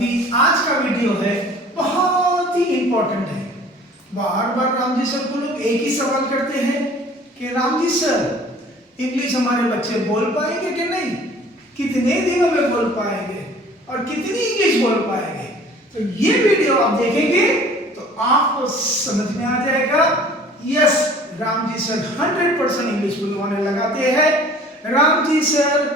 अभी आज का वीडियो है बहुत ही इम्पोर्टेंट है। बार बार राम जी सर को लोग एक ही सवाल करते हैं कि राम जी सर इंग्लिश हमारे बच्चे बोल पाएंगे कि नहीं, कितने दिनों में बोल पाएंगे और कितनी इंग्लिश बोल पाएंगे। तो ये वीडियो आप देखेंगे तो आपको समझ में आ जाएगा। Yes, Ram ji sir 100% English बोलवाने लगाते हैं। राम जी सर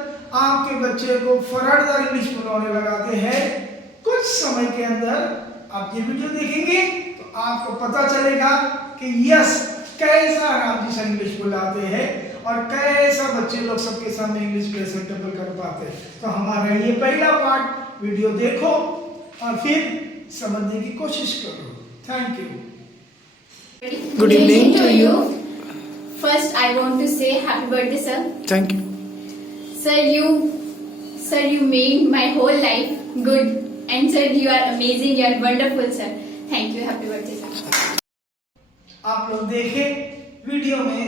आपके बच्चे को फरारदार इंग्लिश बोलवाने लगाते हैं। कुछ समय के अंदर आप ये वीडियो देखेंगे तो आपको पता चलेगा कि यस, कैसा राम जी सर इंग्लिश बुलाते हैं और कैसा बच्चे लोग सबके सामने इंग्लिश प्रेजेंटेबल कर पाते हैं। तो हमारा ये पहला पार्ट वीडियो देखो और फिर समझने की कोशिश करो। Thank you. Good evening to you. First, I want to say happy birthday, sir. Thank you. Sir, you made my whole life good, and sir, you are amazing. You are wonderful, sir. Thank you. Happy birthday, sir. आप लोग देखें video में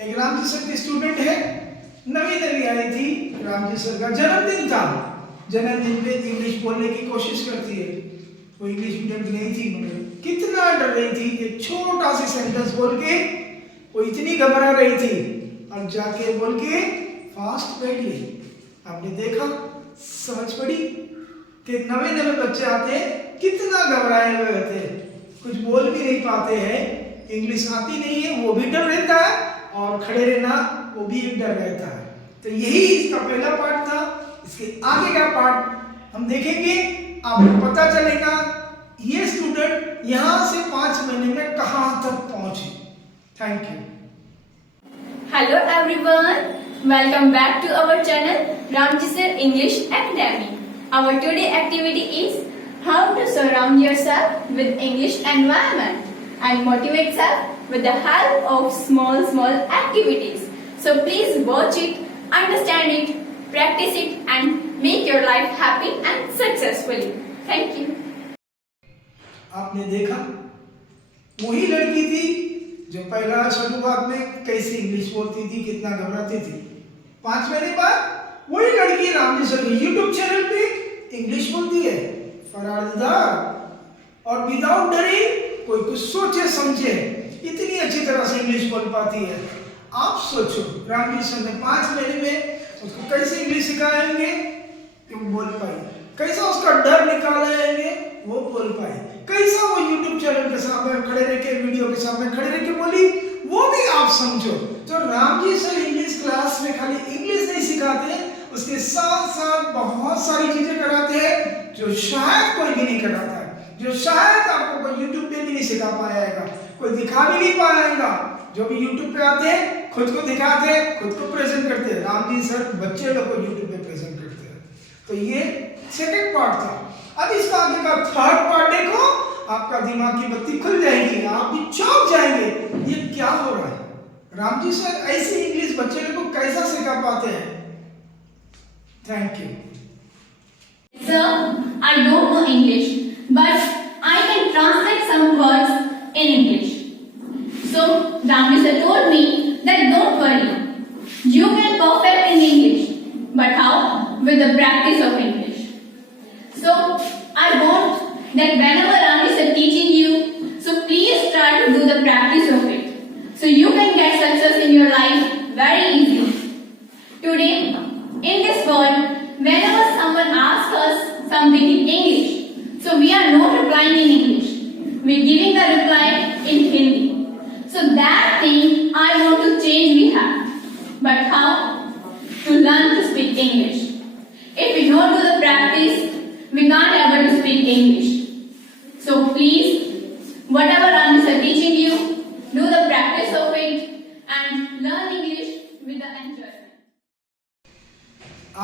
एक Ram ji sir की student है, नवी आई थी। Ram ji sir का जन्मदिन था। जन्मदिन पे इंग्लिश बोलने की कोशिश करती है। वो इंग्लिश मीडियम की नहीं थी, मगर कितना डर रही थी कि छोटा सी सेंटेंस बोल के वो इतनी घबरा रही थी और जाके बोल के फास्ट बैठ गई। आपने देखा, समझ पड़ी कि नवे बच्चे आते हैं कितना घबराए हुए होते हैं, कुछ बोल भी नहीं पाते हैं, इंग्लिश आती नहीं है, वो भी डर रहता है और खड़े रहना वो भी एक डर रहता है। तो यही इसका पहला पार्ट था। इसके आगे का पार्ट हम देखेंगे, आपको पता चलेगा ये स्टूडेंट यहाँ से 5 महीने में कहाँ तक पहुंची। Thank you. Hello everyone. Welcome back to our channel Ramji Sir English Academy. Our today activity is how to surround yourself with English environment and motivate yourself with the help of small activities. So please watch it, understand it, practice it and make your life happy and successfully. Thank you. आपने देखा, वही लड़की थी जो पहला शुरुआत में कैसी इंग्लिश बोलती थी, कितना घबराती थी। 5 महीने बाद वही लड़की Ram ji sir YouTube channel पे इंग्लिश बोलती है, फरारदार और विदाउट डरे, कोई कुछ सोचे समझे इतनी अच्छी तरह से इंग्लिश बोल पाती है। आप सोचो, राम जी सर ने 5 महीने में उसको कैसे इंग्लिश सिखाएंगे कि वो बोल पाए, कैसा उसका डर निकालेंगे वो बोल पाए, कैसा वो यूट्यूब चैनल के सामने खड़े रह के, वीडियो के सामने खड़े रह के बोली, वो भी आप समझो। तो Ram ji sir English class में खाली इंग्लिश नहीं सिखाते, उसके साथ साथ बहुत सारी चीजें कराते हैं जो शायद कोई भी नहीं कराता है, जो शायद आपको कोई यूट्यूब पे भी नहीं सिखा पाएगा, कोई दिखा भी नहीं पाएगा। जो भी यूट्यूब पे आते हैं खुद को दिखाते हैं, खुद को प्रेजेंट करते हैं। राम जी सर बच्चे लोग को यूट्यूब पे प्रेजेंट करते हैं। तो ये सेकंड पार्ट था। अब इसका आगे का थर्ड पार्ट देखो, आपका दिमाग की बत्ती खुल जाएगी, आप भी चौंक जाएंगे, ये क्या हो रहा है। राम जी सर ऐसी इंग्लिश बच्चे लोग को कैसा सिखा पाते हैं। Thank you. Sir, I don't know English, but I can translate some words in English. So, Ramji sir told me that don't worry, you can perfect in English, but how? With the practice of English. So, I want that whenever Ramji sir teaching you, so please try to do the practice of it, so you can get success in your life very easily. Today, in this world, whenever someone asks us something in English, so we are not replying in English, we are giving the reply in Hindi. So that thing I want to change we have. But how? To learn to speak English. If we don't do the practice, we can't able to speak English. So please, whatever Ramji sir teaching you, do the practice of it and learn English with the enjoyment.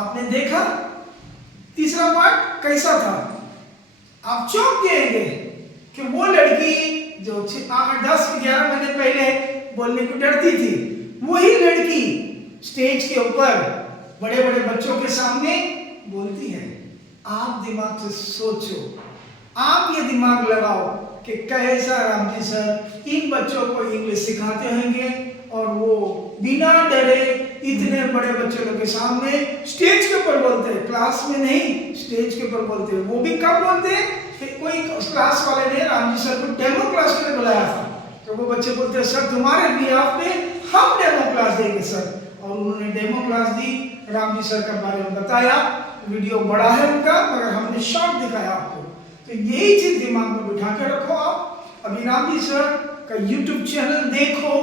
आपने देखा तीसरा part कैसा था। आप चौंक जाएंगे कि वो लड़की जो 10-11 महीने पहले बोलने को डरती थी, वही लड़की स्टेज के ऊपर बड़े बड़े बच्चों के सामने बोलती है। आप दिमाग से सोचो, आप ये दिमाग लगाओ कि कैसा राम जी सर इन बच्चों को इंग्लिश सिखाते होंगे और वो बिना डरे इतने बड़े बच्चे लोग के सामने स्टेज के ऊपर बोलते हैं, क्लास में नहीं, स्टेज के ऊपर बोलते हैं। वो भी कब बोलते हैं कि कोई क्लास वाले ने राम जी सर को डेमो क्लास के लिए बुलाया था, तो वो बच्चे बोलते हैं सर तुम्हारे बिहाफ पे हम डेमो क्लास देंगे सर। और उन्होंने डेमो क्लास दी, राम जी सर के बारे में बताया। वीडियो बड़ा है उनका, मगर हमने शॉर्ट दिखाया आपको। तो यही चीज दिमाग में बिठा के रखो आप। अभी राम जी सर का यूट्यूब चैनल देखो,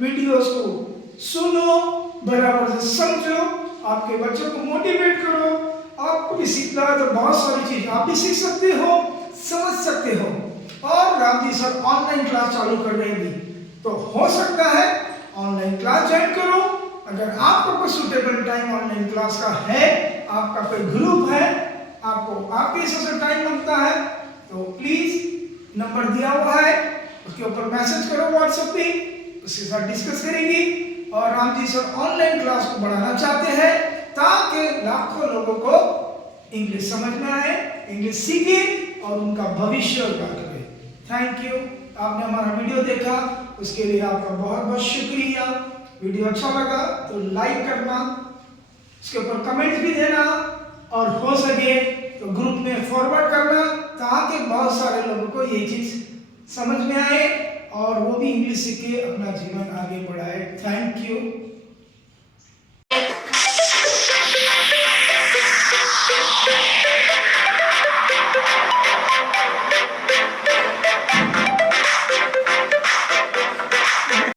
वीडियोस को सुनो, बराबर से समझो, आपके बच्चों को मोटिवेट करो। आपको भी सीखना है तो बहुत सारी चीज आप भी सीख सकते हो, समझ सकते हो। और Ram ji sir online class चालू कर रहे हैं भी, तो हो सकता है ऑनलाइन क्लास ज्वाइन करो। अगर आपको कोई सुटेबल टाइम ऑनलाइन क्लास का है, आपका कोई ग्रुप है, आपको आपके हिसाब से टाइम लगता है, तो प्लीज नंबर दिया हुआ है, उसके ऊपर मैसेज करो व्हाट्सएप पे, उसके साथ डिस्कस करेंगे। और Ram ji sir online class को बढ़ाना चाहते हैं ताकि लाखों लोगों को इंग्लिश समझ में आए, इंग्लिश सीखे और उनका भविष्य उजागर करे। थैंक यू, आपने हमारा वीडियो देखा, उसके लिए आपका बहुत बहुत शुक्रिया। वीडियो अच्छा लगा तो लाइक करना, उसके ऊपर कमेंट भी देना, और हो सके तो ग्रुप में फॉरवर्ड करना ताकि बहुत सारे लोगों को ये चीज समझ में आए और वो भी इंग्लिश सीख के अपना जीवन आगे बढ़ाए। Thank you.